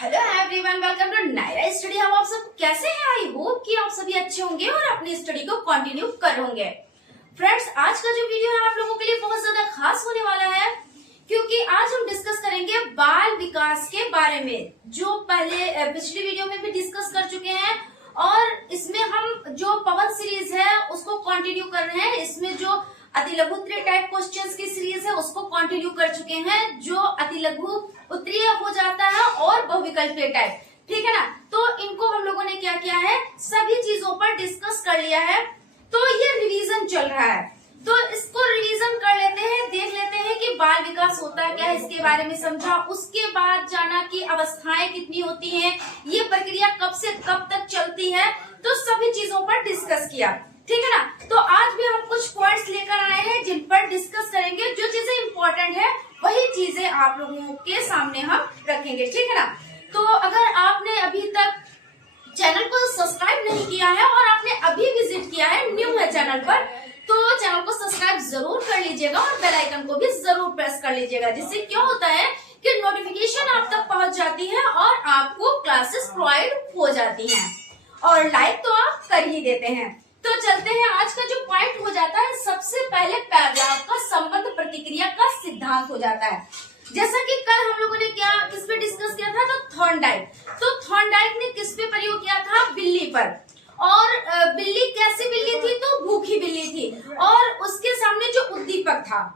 Hello everyone, welcome to Naira study. हम आप सब कैसे हैं? आई होप कि आप सभी अच्छे होंगे और अपनी स्टडी को कंटिन्यू कर होंगे। फ्रेंड्स, आज का जो वीडियो है आप लोगों के लिए बहुत ज्यादा खास होने वाला है, क्योंकि आज हम डिस्कस करेंगे बाल विकास के बारे में, जो पहले पिछली वीडियो में भी डिस्कस कर चुके हैं। और इसमें हम जो पवन सीरीज है उसको कंटिन्यू कर रहे हैं। इसमें जो अति लघु उत्तरीय टाइप क्वेश्चंस की सीरीज है उसको कंटिन्यू कर चुके हैं, जो अति लघु उत्तरीय हो जाता है और बहुविकल्पीय टाइप, ठीक है ना। तो इनको हम लोगों ने क्या किया है, सभी चीजों पर डिस्कस कर लिया है। तो ये रिवीजन चल रहा है, तो इसको रिवीजन कर लेते हैं, देख लेते हैं कि बाल विकास होता है क्या, इसके बारे में समझा। उसके बाद जाना कि अवस्थाएं कितनी होती हैं, ये प्रक्रिया कब से कब तक चलती है, तो सभी चीजों पर डिस्कस किया, ठीक है ना। तो आज भी हम कुछ पॉइंट्स लेकर आए हैं जिन पर डिस्कस करेंगे। जो चीजें इम्पोर्टेंट है वही चीजें आप लोगों के सामने हम रखेंगे, ठीक है ना। तो अगर आपने अभी तक चैनल को सब्सक्राइब नहीं किया है और आपने अभी विजिट किया है, न्यू है चैनल पर, तो चैनल को सब्सक्राइब जरूर कर लीजिएगा और बेल आइकन को भी जरूर प्रेस कर लीजिएगा, जिससे क्या होता है कि नोटिफिकेशन आप तक पहुंच जाती है और आपको क्लासेस प्रोवाइड हो जाती हैं। और लाइक तो आप कर ही देते हैं। तो चलते हैं, आज का जो पॉइंट हो जाता है, सबसे पहले पैराग्राफ का संबंध प्रतिक्रिया का सिद्धांत हो जाता है। जैसा कि कल हम लोगों ने क्या किस पे डिस्कस किया था, तो थॉर्नडाइक। तो थॉर्नडाइक ने किस पे प्रयोग किया था, बिल्ली पर। और बिल्ली कैसी बिल्ली थी, तो भूखी बिल्ली थी, और उसके सामने जो उद्दीपक था,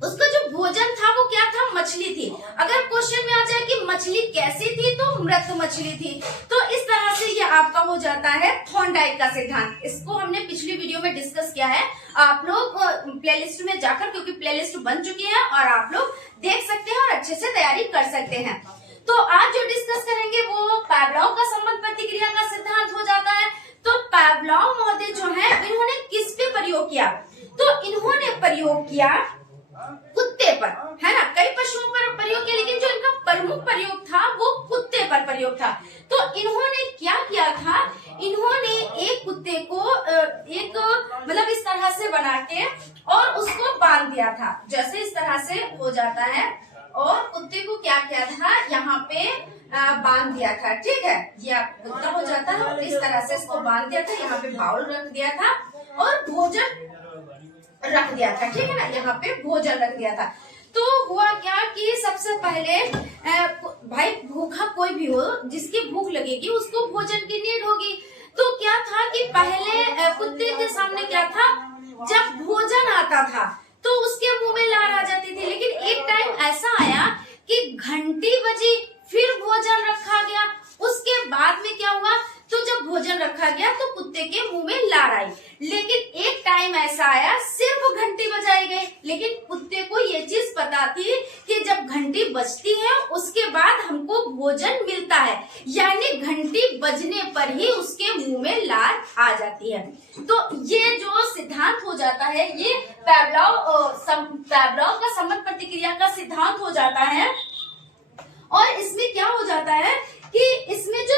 उसका जो भोजन था वो क्या था, मछली थी। अगर क्वेश्चन में आ जाए कि मछली कैसी थी, तो मृत मछली थी। तो इस तरह से ये आपका हो जाता है थॉर्नडाइक का सिद्धांत। इसको हमने पिछली वीडियो में डिस्कस किया है। आप लोग प्लेलिस्ट में जाकर, क्योंकि प्लेलिस्ट बन चुकी है, और आप लोग देख सकते हैं और अच्छे से तैयारी कर सकते हैं। तो आज जो डिस्कस करेंगे वो पावलोव का संबंध प्रतिक्रिया का सिद्धांत हो जाता है। तो पावलोव महोदय जो है, इन्होंने किस पे प्रयोग किया, तो इन्होंने प्रयोग किया कुत्ते पर, है ना। कई पशुओं पर प्रयोग किया, लेकिन जो इनका प्रमुख प्रयोग था वो कुत्ते पर प्रयोग था। तो इन्होंने क्या किया था, इन्होंने एक कुत्ते को एक मतलब इस तरह से बना के और उसको बांध दिया था, जैसे इस तरह से हो जाता है। और कुत्ते को क्या किया था, यहाँ पे बांध दिया था, ठीक है। ये कुत्ता हो जाता है, और इस तरह से इसको बांध दिया था, यहाँ पे बाउल रख दिया था और भोजन रख दिया था, ठीक है ना। यहाँ पे भोजन रख दिया था। तो हुआ क्या कि सबसे पहले भाई भूखा कोई भी हो, जिसकी भूख लगेगी उसको भोजन की नीड होगी। तो क्या था कि पहले कुत्ते के सामने क्या था, जब भोजन आता था तो उसके मुंह में लार आ जाती थी। लेकिन एक टाइम ऐसा आया कि घंटी बजी, फिर भोजन रखा गया। उसके बाद में क्या हुआ, तो जब भोजन रखा गया तो कुत्ते के मुंह में लार आई। लेकिन एक टाइम ऐसा आया, सिर्फ घंटी बजाई गई, लेकिन कुत्ते को ये चीज पता थी कि जब घंटी बजती है उसके बाद हमको भोजन मिलता है, यानी घंटी बजने पर ही उसके मुंह में लार आ जाती है। तो ये जो सिद्धांत हो जाता है, ये पावलोव का संबंध प्रतिक्रिया का सिद्धांत हो जाता है। और इसमें क्या हो जाता है कि इसमें जो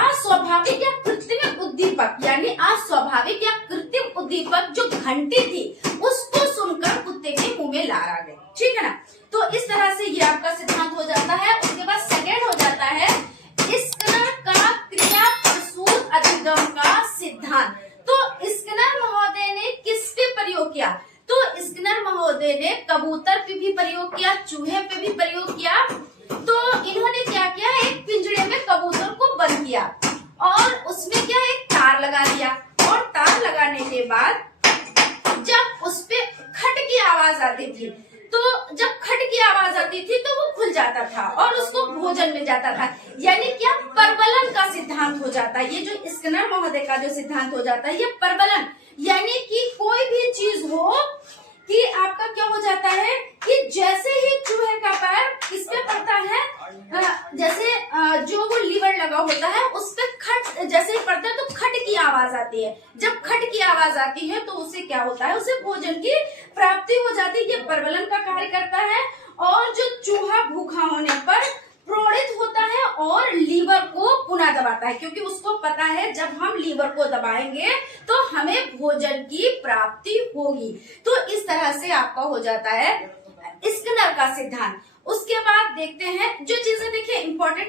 अस्वाभाविक या कृत्रिम उद्दीपक, यानी अस्वाभाविक या कृत्रिम उद्दीपक जो घंटी थी, उसको सुनकर कुत्ते के मुंह में लार आ गई, ठीक है ना। तो इस तरह से ये आपका सिद्धांत हो जाता है। उसके बाद सेकेंड हो जाता है स्किनर का क्रिया प्रसूत अधिगम का सिद्धांत। तो स्किनर महोदय ने किस पे प्रयोग किया, तो स्किनर महोदय ने कबूतर पे भी प्रयोग किया, चूहे पे भी प्रयोग किया। तो इन्होंने क्या किया, एक पिंजरे में कबूतर को बंद किया और उसमें क्या, एक तार लगा दिया। और तार लगाने के बाद जब उस पे खट की आवाज आती थी, तो जब खट की आवाज आती थी तो वो खुल जाता था और उसको भोजन मिल जाता था। यानी क्या, परवलन का सिद्धांत हो जाता है। ये जो स्किनर महोदय का जो सिद्धांत हो जाता है, ये परवलन, यानी कि कोई भी चीज हो कि आपका क्या हो जाता है कि जैसे ही चूहे का पैर किस पे पड़ता है, जैसे जो वो लीवर लगा होता है उस पे खट जैसे ही पड़ता है तो खट की आवाज आती है। जब खट की आवाज आती है तो उसे क्या होता है, उसे भोजन की प्राप्ति हो जाती है। ये परवलन का कार्य करता है। और जो चूहा भूखा होने पर प्रोड़ित होता है और लीवर को पुनः दबाता है, क्योंकि उसको पता है जब हम लीवर को दबाएंगे तो हमें भोजन की प्राप्ति होगी। तो इस तरह से आपका हो जाता है स्किनर का सिद्धांत। उसके बाद देखते हैं जो चीजें देखिए इम्पोर्टेंट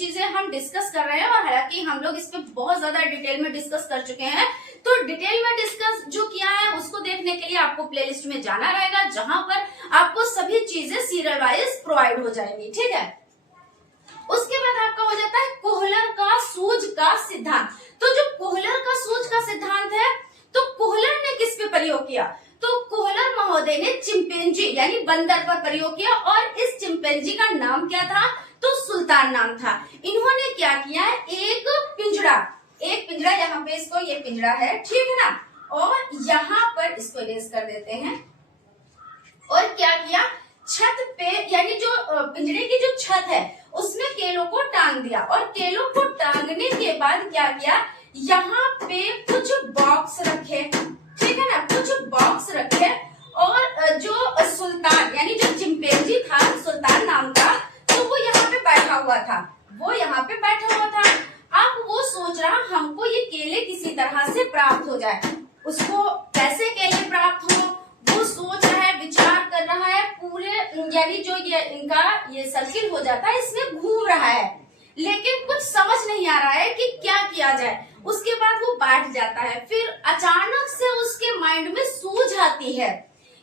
चीजें हम डिस्कस कर रहे हैं, और हालांकि हम लोग इस पे बहुत ज्यादा डिटेल में डिस्कस कर चुके हैं, तो डिटेल में डिस्कस जो किया है उसको देखने के लिए आपको प्लेलिस्ट में जाना रहेगा, जहां पर आपको सभी चीजें सीरियल वाइज प्रोवाइड हो जाएंगी। ठीक है, उसके बाद आपका हो जाता है कोहलर का सूझ का सिद्धांत। तो जो कोहलर का सूझ का सिद्धांत है, तो कोहलर ने किस पे प्रयोग किया? तो कोहलर महोदय ने चिंपैंजी यानी बंदर पर प्रयोग किया, और इस चिंपैंजी का नाम क्या था? तो सुल्तान नाम था। इन्होंने क्या किया है, एक पिंजरा यहाँ पे, इसको ये पिंजरा है, ठीक है ना, और यहाँ पर इसको इरेज कर देते हैं, और क्या किया, छत पे यानी जो पिंजरे की जो छत है उसमें केलों को टांग दिया, और केलों को टांगने के बाद क्या किया, यहाँ पे कुछ बॉक्स रखे, ठीक है ना, कुछ बॉक्स रखे, और जो सुल्तान यानी जो चिंपैंजी था, सुल्तान नाम का, तो वो यहाँ पे बैठा हुआ था, अब वो सोच रहा हमको ये केले किसी तरह से प्राप्त हो जाए। उसको कैसे केले प्राप्त हो वो सोच रहा है, विचार कर रहा है, पूरे यानी जो ये इनका ये सर्किल हो जाता है इसमें घूम रहा है, लेकिन कुछ समझ नहीं आ रहा है कि क्या किया जाए। उसके बाद वो बैठ जाता है, फिर अचानक से उसके माइंड में सूझ आती है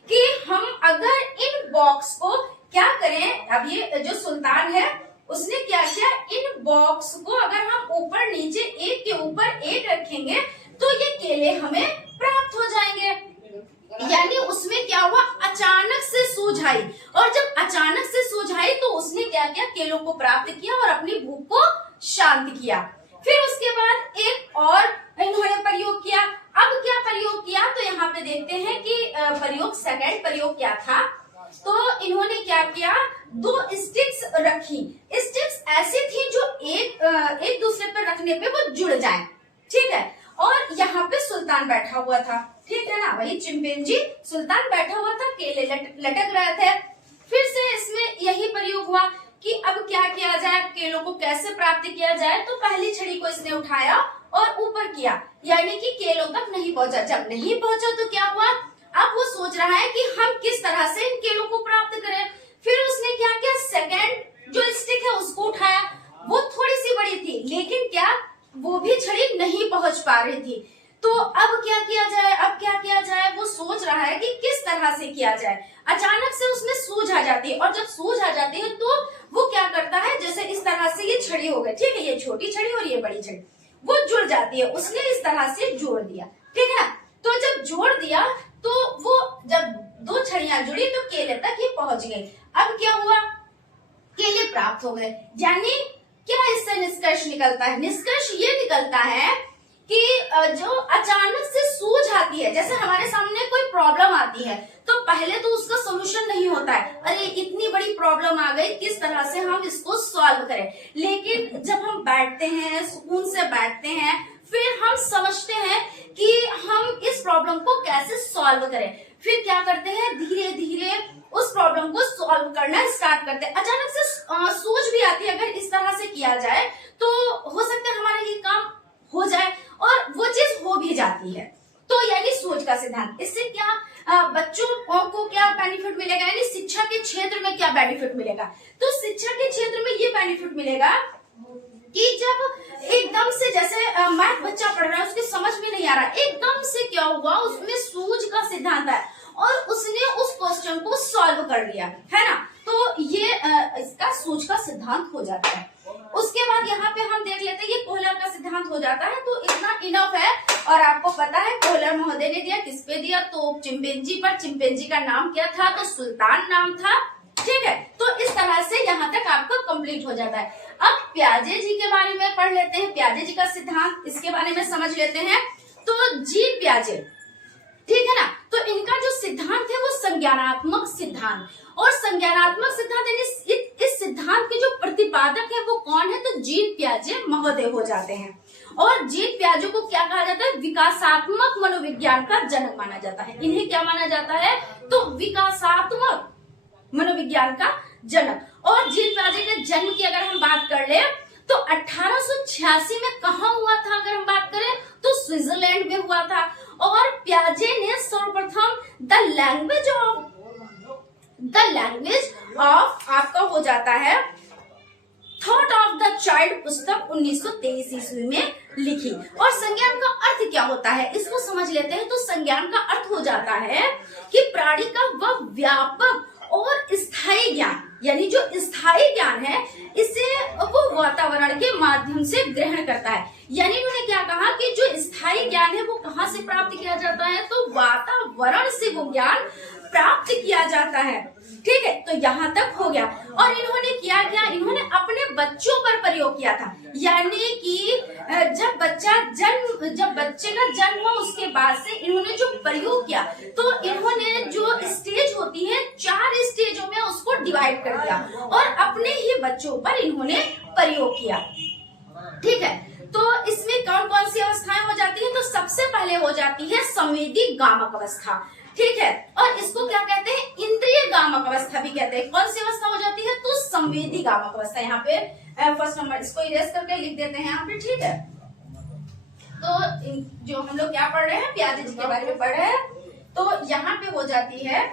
कि हम अगर इन बॉक्स को क्या करें। अब ये जो सुल्तान है उसने क्या किया, इन बॉक्स को अगर हम ऊपर नीचे एक के ऊपर एक रखेंगे तो ये केले हमें प्राप्त हो जाएंगे। यानी उसमें क्या हुआ, अचानक से सूझ आई, और जब अचानक से सूझ आई तो उसने क्या किया, केलों को प्राप्त किया और अपनी भूख को शांत किया। फिर उसके बाद एक और इन्होंने प्रयोग किया। अब क्या प्रयोग किया, तो यहाँ पे देखते हैं कि सेकंड प्रयोग क्या था। तो इन्होंने क्या किया, 2 स्टिक्स रखी। स्टिक्स ऐसी थी जो एक दूसरे पर रखने पे वो जुड़ जाए, ठीक है, और यहाँ पे सुल्तान बैठा हुआ था, ठीक है ना, वही चिंपैंजी सुल्तान बैठा हुआ था, केले लटक रहे थे। फिर से इसमें यही प्रयोग हुआ कि अब क्या किया जाए, केलों को कैसे प्राप्त किया जाए। तो पहली छड़ी को इसने उठाया और ऊपर किया, यानी कि केलों तक नहीं पहुंचा। जब नहीं पहुंचा तो क्या हुआ, अब वो सोच रहा है कि हम किस तरह से इन केलों को प्राप्त करें। फिर उसने क्या किया, सेकंड जो स्टिक है उसको उठाया, वो थोड़ी सी बड़ी थी, लेकिन क्या वो भी छड़ी नहीं पहुंच पा रही थी। तो अब क्या किया जाए, वो सोच रहा है कि किस तरह से किया जाए। अचानक से उसमें सूझ आ जाती है, और जब सूझ आ जाती है तो वो क्या करता है, जैसे इस तरह से ये छड़ी हो गई, ठीक है, ये छोटी छड़ी और ये बड़ी छड़ी वो जुड़ जाती है। उसने इस तरह से जोड़ दिया, ठीक है। तो जब जोड़ दिया तो वो जब 2 छड़ियां जुड़ी तो केले तक ये पहुंच गई। अब क्या हुआ, केले प्राप्त हो गए। यानी क्या इससे निष्कर्ष निकलता है, निष्कर्ष ये निकलता है कि जो अचानक से सूझ आती है, जैसे हमारे सामने कोई प्रॉब्लम आती है तो पहले तो उसका सोल्यूशन नहीं होता है, अरे इतनी बड़ी प्रॉब्लम आ गई, किस तरह से हम इसको सॉल्व करें। लेकिन जब हम बैठते हैं, सुकून से बैठते हैं, फिर हम समझते हैं कि हम इस प्रॉब्लम को कैसे सॉल्व करें। फिर क्या करते हैं, धीरे धीरे उस प्रॉब्लम को सॉल्व करना स्टार्ट करते हैं। अचानक से सूझ भी आती है, अगर इस तरह से किया जाए तो हो सकता है हमारा ये काम हो जाए, और वो चीज हो भी जाती है। तो यानी सोच का सिद्धांत, इससे क्या बच्चों को क्या बेनिफिट मिलेगा, यानी शिक्षा के क्षेत्र में क्या बेनिफिट मिलेगा। तो शिक्षा के क्षेत्र में ये बेनिफिट मिलेगा कि जब एकदम से, जैसे मैथ बच्चा पढ़ रहा है, उसके समझ में नहीं आ रहा, एकदम से क्या हुआ, उसमें सूझ का सिद्धांत है और उसने उस क्वेश्चन को सॉल्व कर लिया, है ना। तो ये इसका सूझ का सिद्धांत हो जाता है। उसके बाद यहाँ पे हम देख लेते हैं, ये कोहलर का सिद्धांत हो जाता है। तो इतना इनफ है, और आपको पता है कोहलर महोदय ने दिया, किस पे दिया, तो चिंपैंजी पर। चिंपैंजी का नाम क्या था, तो सुल्तान नाम था, ठीक है। तो इस तरह से यहाँ तक आपका कंप्लीट हो जाता है। अब प्याजे जी के बारे में पढ़ लेते हैं, प्याजे जी का सिद्धांत, इसके बारे में समझ लेते हैं। तो जीन प्याजे, ठीक है ना, तो इनका जो सिद्धांत है वो संज्ञानात्मक सिद्धांत, और संज्ञानात्मक सिद्धांत यानी इस सिद्धांत के जो प्रतिपादक है वो कौन है, तो जीन प्याजे महोदय हो जाते हैं। और जीन प्याजे को क्या कहा जाता है, विकासात्मक मनोविज्ञान का जनक माना जाता है। इन्हें क्या माना जाता है, तो विकासात्मक मनोविज्ञान का जनक। और जीन प्याजे के जन्म की अगर हम बात कर ले तो 1886 में कहाँ हुआ था, अगर हम बात करें तो स्विट्जरलैंड में हुआ था। और प्याजे ने सर्वप्रथम द लैंग्वेज ऑफ आपका हो जाता है थॉट ऑफ द चाइल्ड पुस्तक 1923 ईस्वी में लिखी। और संज्ञान का अर्थ क्या होता है इसको समझ लेते हैं। तो संज्ञान का अर्थ हो जाता है कि प्राणी का वह व्यापक और स्थायी ज्ञान, यानी जो स्थायी ज्ञान है इसे वो वातावरण के माध्यम से ग्रहण करता है। यानी उन्होंने क्या कहा कि जो स्थायी ज्ञान है वो कहाँ से प्राप्त किया जाता है, तो वातावरण से वो ज्ञान प्राप्त किया जाता है। ठीक है, तो यहाँ तक हो गया। और इन्होंने क्या किया, इन्होंने अपने बच्चों पर प्रयोग किया था। यानी कि जब बच्चे का जन्म हुआ उसके बाद से इन्होंने जो प्रयोग किया, तो इन्होंने जो स्टेज होती है 4 स्टेजों में उसको डिवाइड कर दिया और अपने ही बच्चों पर इन्होंने प्रयोग किया। ठीक है, तो इसमें कौन कौन सी अवस्थाएं हो जाती है, तो सबसे पहले हो जाती है संवेदी गामक अवस्था। ठीक है, और इसको क्या कहते हैं, इंद्रिय गामक अवस्था भी कहते हैं। कौन सी अवस्था हो जाती है, तो संवेदी गामक अवस्था। यहाँ पे फर्स्ट नंबर इसको इरेज करके लिख देते हैं यहाँ पे। ठीक है, तो जो हम लोग क्या पढ़ रहे हैं, प्यादे जी के बारे में पढ़ रहे हैं। तो यहाँ पे हो जाती है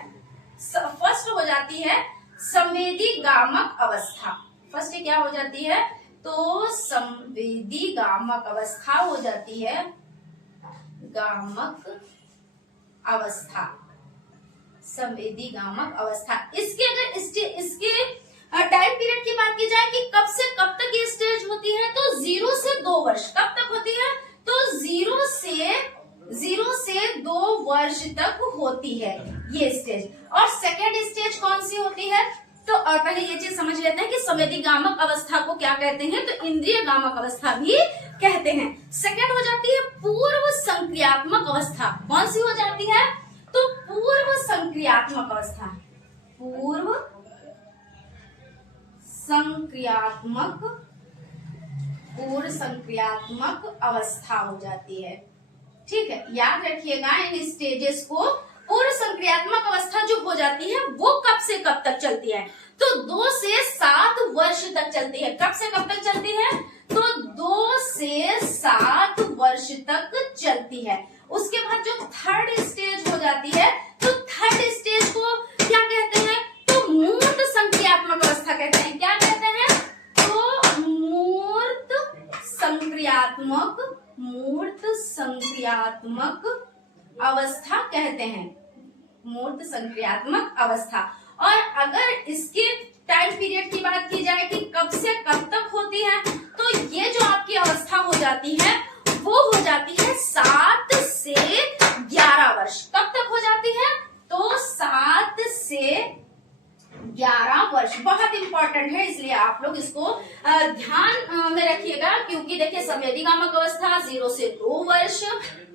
फर्स्ट हो जाती है संवेदी गामक अवस्था। फर्स्ट क्या हो जाती है, तो संवेदी गामक अवस्था हो जाती है, गामक अवस्था, संवेदी गामक अवस्था। इसके अगर इसके टाइम पीरियड की बात की जाए कि कब से कब तक ये स्टेज होती है, तो 0 से 2 वर्ष। कब तक होती है, तो 0 से 2 वर्ष तक होती है ये स्टेज। और सेकेंड स्टेज कौन सी होती है, तो और पहले ये चीज समझ लेते हैं कि संवेदी गामक अवस्था को क्या कहते हैं, तो इंद्रिय गामक अवस्था भी कहते हैं। सेकेंड हो जाती है पूर्व संक्रियात्मक अवस्था। कौन सी हो जाती है, तो पूर्व संक्रियात्मक अवस्था, पूर्व संक्रियात्मक अवस्था हो जाती है। ठीक है, याद रखिएगा इन स्टेजेस को। पूर्व संक्रियात्मक अवस्था जो हो जाती है वो कब से कब तक चलती है, तो 2 से 7 वर्ष तक चलती है। कब से कब तक चलती है, तो 2 से 7 वर्ष तक चलती है। उसके बाद जो थर्ड स्टेज हो जाती है, तो थर्ड स्टेज को क्या कहते हैं, तो मूर्त संक्रियात्मक अवस्था कहते हैं। क्या कहते हैं, तो मूर्त संक्रियात्मक अवस्था कहते हैं, मूर्त संक्रियात्मक अवस्था। और अगर इसके टाइम पीरियड की बात की जाए कि कब से कब तक होती है, तो ये जो आपकी अवस्था हो जाती है वो हो जाती है 7 से 11 वर्ष। कब तक हो जाती है, तो 7 से 11 वर्ष। बहुत इंपॉर्टेंट है, इसलिए आप लोग इसको ध्यान में रखिएगा। क्योंकि देखिए संवेदी गामक अवस्था 0 से 2 वर्ष,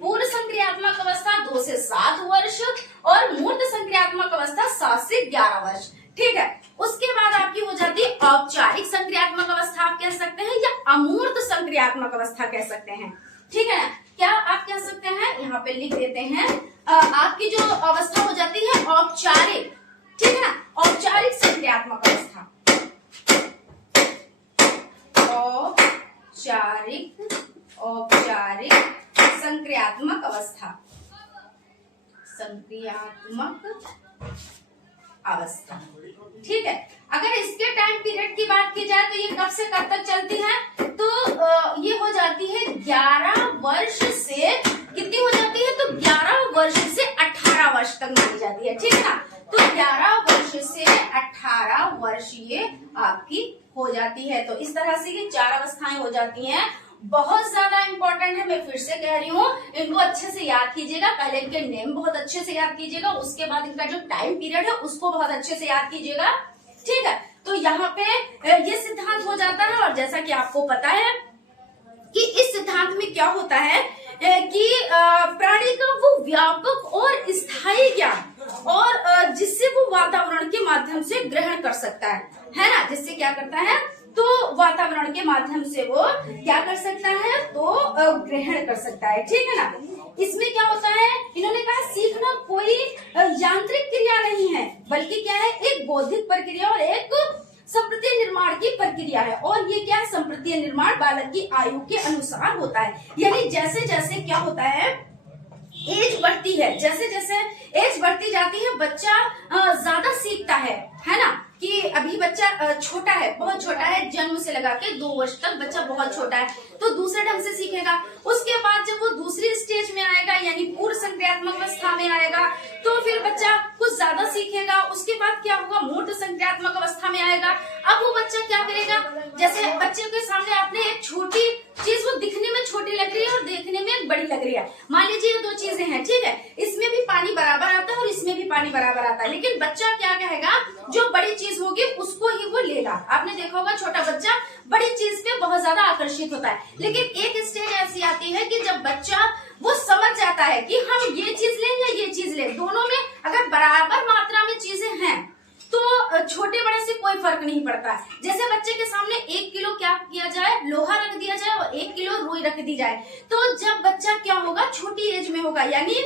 पूर्व संक्रियात्मक अवस्था 2 से 7 वर्ष और मूर्त संक्रियात्मक अवस्था 7 से 11 वर्ष। ठीक है, उसके बाद आपकी हो जाती है औपचारिक संक्रियात्मक अवस्था आप कह सकते हैं, या अमूर्त संक्रियात्मक अवस्था कह सकते हैं। ठीक है, क्या आप कह सकते हैं, यहाँ पे लिख देते हैं। आपकी जो अवस्था हो जाती है औपचारिक, ठीक है ना, औपचारिक संक्रियात्मक अवस्था, औपचारिक संक्रियात्मक अवस्था, ठीक है। अगर इसके टाइम पीरियड की बात की जाए तो ये कब से कब तक चलती है, तो ये हो जाती है 11 वर्ष से कितनी हो जाती है, तो 11 वर्ष से 18 वर्ष तक मानी जाती है। ठीक है ना, तो 11 वर्ष से 18 वर्ष ये आपकी हो जाती है। तो इस तरह से ये 4 अवस्थाएं हो जाती हैं। बहुत ज्यादा इंपॉर्टेंट है, मैं फिर से कह रही हूँ, इनको अच्छे से याद कीजिएगा। पहले इनके नेम बहुत अच्छे से याद कीजिएगा, उसके बाद इनका जो टाइम पीरियड है उसको बहुत अच्छे से याद कीजिएगा। ठीक है, तो यहाँ पे ये सिद्धांत हो जाता है। और जैसा कि आपको पता है कि इस सिद्धांत में क्या होता है कि प्राणी का वो व्यापक और स्थायी ज्ञान और जिससे वो वातावरण के माध्यम से ग्रहण कर सकता है ना, जिससे क्या करता है, तो वातावरण के माध्यम से वो क्या कर सकता है, तो ग्रहण कर सकता है। ठीक है ना, इसमें क्या होता है, इन्होंने कहा सीखना कोई यांत्रिक क्रिया नहीं है, बल्कि क्या है, एक बौद्धिक प्रक्रिया और एक संप्रतीय निर्माण की प्रक्रिया है। और ये क्या है, संप्रतीय निर्माण बालक की आयु के अनुसार होता है। यानी जैसे जैसे क्या होता है एज बढ़ती है, जैसे जैसे एज बढ़ती जाती है बच्चा ज्यादा सीखता है ना। कि अभी बच्चा छोटा है, बहुत छोटा है, जन्म से लगा के 2 वर्ष तक बच्चा बहुत छोटा है, तो दूसरे ढंग से सीखेगा। उसके बाद जब वो दूसरी स्टेज में आएगा, यानी पूर्व संक्रियात्मक अवस्था में आएगा, तो फिर बच्चा कुछ ज्यादा सीखेगा। उसके बाद क्या होगा, मूर्त संक्रियात्मक अवस्था में आएगा। अब वो बच्चा क्या करेगा, जैसे बच्चे के सामने आपने एक छोटी चीज, वो दिखने में छोटी लग रही है और देखने में बड़ी लग रही है, मान लीजिए 2 चीजें हैं, ठीक है, इसमें भी पानी बराबर आता है और इसमें भी पानी बराबर आता है, लेकिन बच्चा क्या कहेगा, जो बड़ी चीज होगी उसको ही वो लेगा। आपने देखा होगा छोटा बच्चा बड़ी चीज पे बहुत ज्यादा आकर्षित होता है, लेकिन एक स्टेज ऐसी आती है कि जब बच्चा वो समझ जाता है कि हम ये चीज लें या ये चीज लें, दोनों में अगर बराबर मात्रा में चीजें हैं तो छोटे बड़े से कोई फर्क नहीं पड़ता। जैसे बच्चे के सामने 1 किलो क्या किया जाए, लोहा रख दिया जाए और 1 किलो रुई रख दी जाए, तो जब बच्चा क्या होगा, छोटी एज में होगा, यानी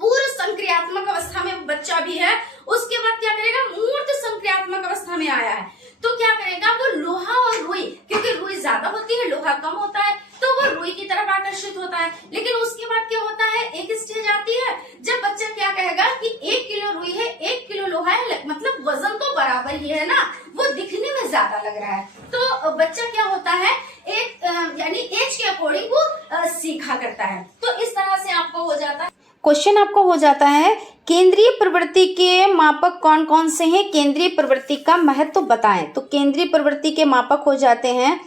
पूर्व संक्रियात्मक अवस्था में बच्चा भी है, उसके बाद क्या करेगा, मूर्त संक्रियात्मक अवस्था में आया है, तो क्या करेगा, वो लोहा और रुई, क्योंकि रुई ज्यादा होती है, लोहा कम होता है, तो वो रुई की तरफ आकर्षित होता है। लेकिन उसके बाद क्या होता है, एक स्टेज आती है जब बच्चा क्या कहेगा कि 1 किलो रुई है, 1 किलो लोहा है, मतलब वजन तो बराबर ही है ना, वो दिखने में ज्यादा लग रहा है, तो बच्चा क्या होता है, एक यानी एज के अकॉर्डिंग वो सीखा करता है। तो इस तरह से आपको हो जाता है। क्वेश्चन आपको हो जाता है, केंद्रीय प्रवृत्ति के मापक कौन कौन से हैं, केंद्रीय प्रवृत्ति का महत्व बताएं। तो केंद्रीय प्रवृत्ति के मापक हो जाते हैं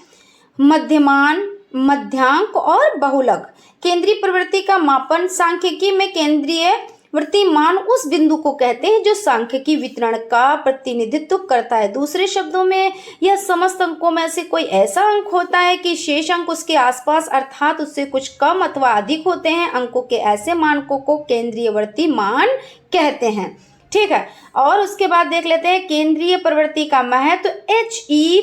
मध्यमान, मध्यांक और बहुलक। केंद्रीय प्रवृत्ति का मापन सांख्यिकी में केंद्रीय वृत्ति मान उस बिंदु को कहते हैं जो सांख्यिकी वितरण का प्रतिनिधित्व करता है। दूसरे शब्दों में यह समस्त अंकों में से कोई ऐसा अंक होता है कि शेष अंक उसके आसपास अर्थात उससे कुछ कम अथवा अधिक होते हैं। अंकों के ऐसे मानकों को केंद्रीय वृत्ति मान कहते हैं, ठीक है। और उसके बाद देख लेते हैं केंद्रीय प्रवृत्ति का महत्व। H.E.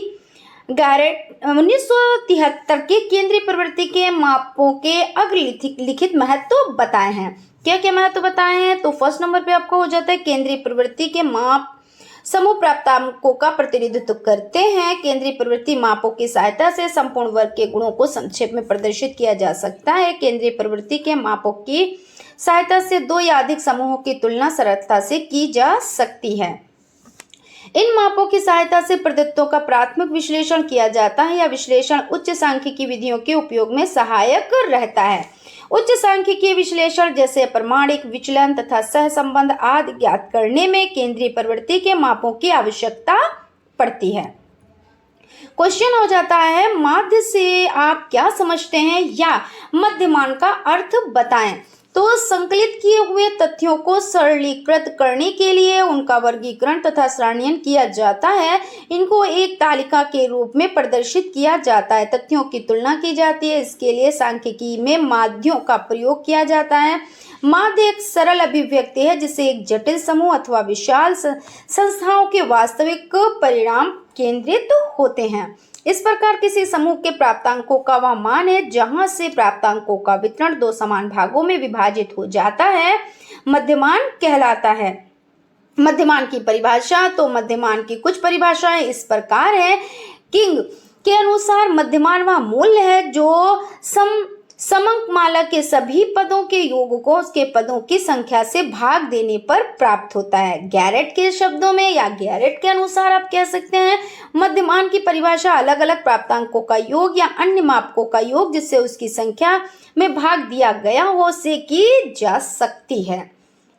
गैरेट 1973 के केंद्रीय प्रवृत्ति के मापों के अग्रलिखित महत्व बताए हैं। क्या क्या महत्व बताए हैं, तो फर्स्ट नंबर पे आपको हो जाता है केंद्रीय प्रवृत्ति के माप समूह प्राप्तांकों का प्रतिनिधित्व करते हैं। केंद्रीय प्रवृत्ति मापों की सहायता से संपूर्ण वर्ग के गुणों को संक्षेप में प्रदर्शित किया जा सकता है। केंद्रीय प्रवृत्ति के मापों की सहायता से 2 या अधिक समूहों की तुलना सरलता से की जा सकती है। इन मापों की सहायता से प्रदत्तों का प्राथमिक विश्लेषण किया जाता है। यह विश्लेषण उच्च सांख्यिकी विधियों के उपयोग में सहायक रहता है। उच्च सांख्यिकीय विश्लेषण जैसे प्रमाणिक विचलन तथा सहसंबंध आदि ज्ञात करने में केंद्रीय प्रवृत्ति के मापों की आवश्यकता पड़ती है। क्वेश्चन हो जाता है, माध्य से आप क्या समझते हैं या मध्यमान का अर्थ बताएं। तो संकलित किए हुए तथ्यों को सरलीकृत करने के लिए उनका वर्गीकरण तथा श्रेणीयन किया जाता है। इनको एक तालिका के रूप में प्रदर्शित किया जाता है। तथ्यों की तुलना की जाती है। इसके लिए सांख्यिकी में माध्यों का प्रयोग किया जाता है। माध्य एक सरल अभिव्यक्ति है जिसे एक जटिल समूह अथवा विशाल संस्थाओं के वास्तविक परिणाम केंद्रित होते हैं। इस प्रकार किसी समूह के प्राप्तांकों का वह मान है जहां से प्राप्तांकों का वितरण 2 समान भागों में विभाजित हो जाता है, मध्यमान कहलाता है। मध्यमान की परिभाषा, तो मध्यमान की कुछ परिभाषाएं इस प्रकार है। किंग के अनुसार मध्यमान वह मूल्य है जो समंकमाला के सभी पदों के योग को उसके पदों की संख्या से भाग देने पर प्राप्त होता है। गैरेट के शब्दों में या गैरेट के अनुसार आप कह सकते हैं, मध्यमान की परिभाषा अलग अलग प्राप्तांकों का योग या अन्य मापकों का योग जिससे उसकी संख्या में भाग दिया गया हो से की जा सकती है,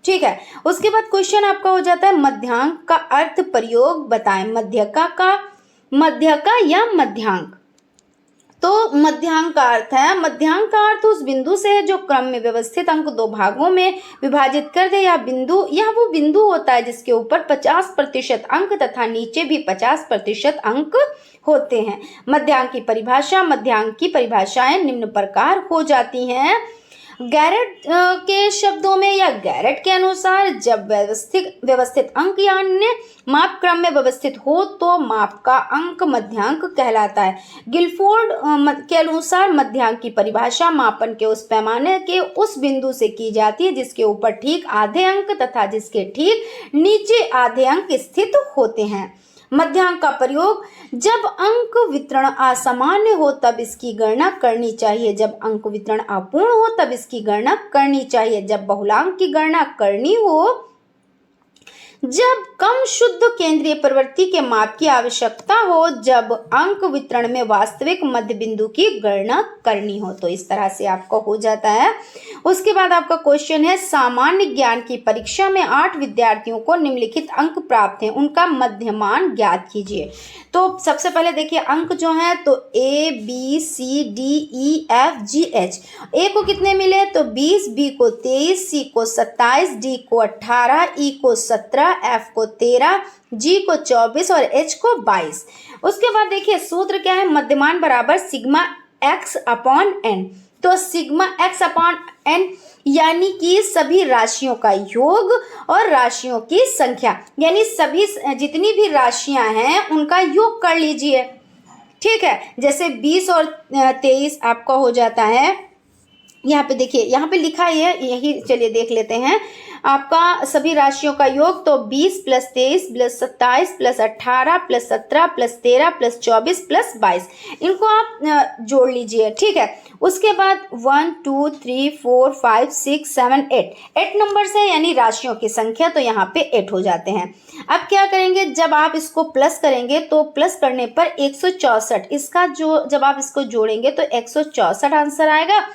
ठीक है। उसके बाद क्वेश्चन आपका हो जाता है, मध्यांक का अर्थ प्रयोग बताएं। मध्यका या मध्यांक। तो मध्यांक का अर्थ है, मध्यांक का अर्थ उस बिंदु से है जो क्रम में व्यवस्थित अंक 2 भागों में विभाजित कर दे। यह वो बिंदु होता है जिसके ऊपर 50% अंक तथा नीचे भी 50% अंक होते हैं। मध्यांक की परिभाषा, मध्यांक की परिभाषाएं निम्न प्रकार हो जाती हैं। गैरेट के शब्दों में या गैरेट के अनुसार जब व्यवस्थित अंक या अन्य माप क्रम में व्यवस्थित हो तो माप का अंक मध्यांक कहलाता है। गिलफोर्ड के अनुसार मध्यांक की परिभाषा मापन के उस पैमाने के उस बिंदु से की जाती है जिसके ऊपर ठीक आधे अंक तथा जिसके ठीक नीचे आधे अंक स्थित होते हैं। मध्यांक का प्रयोग, जब अंक वितरण असामान्य हो तब इसकी गणना करनी चाहिए, जब अंक वितरण अपूर्ण हो तब इसकी गणना करनी चाहिए, जब बहुलांक की गणना करनी हो, जब कम शुद्ध केंद्रीय प्रवृत्ति के माप की आवश्यकता हो, जब अंक वितरण में वास्तविक मध्य बिंदु की गणना करनी हो। तो इस तरह से आपको हो जाता है। उसके बाद आपका क्वेश्चन है, सामान्य ज्ञान की परीक्षा में 8 विद्यार्थियों को निम्नलिखित अंक प्राप्त हैं, उनका मध्यमान ज्ञात कीजिए। तो सबसे पहले देखिए अंक जो है तो A B C D E F G H। A को कितने मिले तो 20, B को 23, C को 27, D को 18, E को 17, F को 13, G को 24 और H को 22। उसके बाद देखिए सूत्र क्या है, मध्यमान बराबर सिग्मा x अपॉन n। तो सिग्मा x अपॉन n यानी कि सभी राशियों का योग और राशियों की संख्या, यानी सभी जितनी भी राशियां हैं उनका योग कर लीजिए। ठीक है, जैसे 20 और 23 आपका हो जाता है, यहाँ पे देखिए यहाँ पे लिखा है यही, चलिए देख लेते हैं आपका सभी राशियों का योग। तो 20 + 23 + 27 + 18 + 17 + 13 + 24 + 22, इनको आप जोड़ लीजिए। ठीक है, उसके बाद 1 2 3 4 5 6 7 8 नंबर से यानी राशियों की संख्या, तो यहाँ पे 8 हो जाते हैं। अब क्या करेंगे, जब आप इसको प्लस करेंगे तो प्लस करने पर 164, इसका जो जब आप इसको जोड़ेंगे तो 164 आंसर आएगा।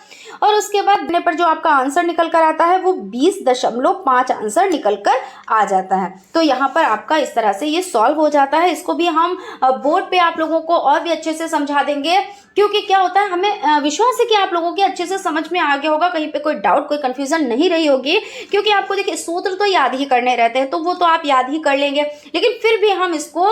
और उसके बाद बनने पर जो आपका आंसर निकल कर आता है वो 20.5 आंसर निकल कर आ जाता है। तो यहाँ पर आपका इस तरह से ये सॉल्व हो जाता है। इसको भी हम बोर्ड पे आप लोगों को और भी अच्छे से समझा देंगे, क्योंकि क्या होता है हमें विश्वास है कि आप लोगों के अच्छे से समझ में आ गया होगा, कहीं पे कोई डाउट कोई कंफ्यूजन नहीं रही होगी। क्योंकि आपको देखिए सूत्र तो याद ही करने रहते हैं, तो वो तो आप याद ही कर लेंगे, लेकिन फिर भी हम इसको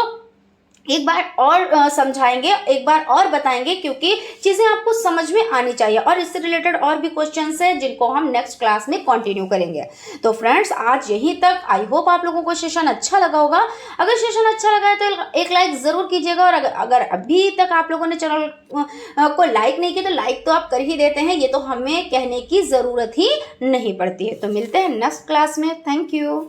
एक बार और समझाएंगे, एक बार और बताएंगे, क्योंकि चीजें आपको समझ में आनी चाहिए। और इससे रिलेटेड और भी क्वेश्चंस हैं जिनको हम नेक्स्ट क्लास में कंटिन्यू करेंगे। तो फ्रेंड्स आज यहीं तक। आई होप आप लोगों को सेशन अच्छा लगा होगा। अगर सेशन अच्छा लगा है तो एक लाइक जरूर कीजिएगा, और अगर अभी तक आप लोगों ने चैनल को लाइक नहीं किया तो लाइक तो आप कर ही देते हैं, ये तो हमें कहने की जरूरत ही नहीं पड़ती है। तो मिलते हैं नेक्स्ट क्लास में। Thank you.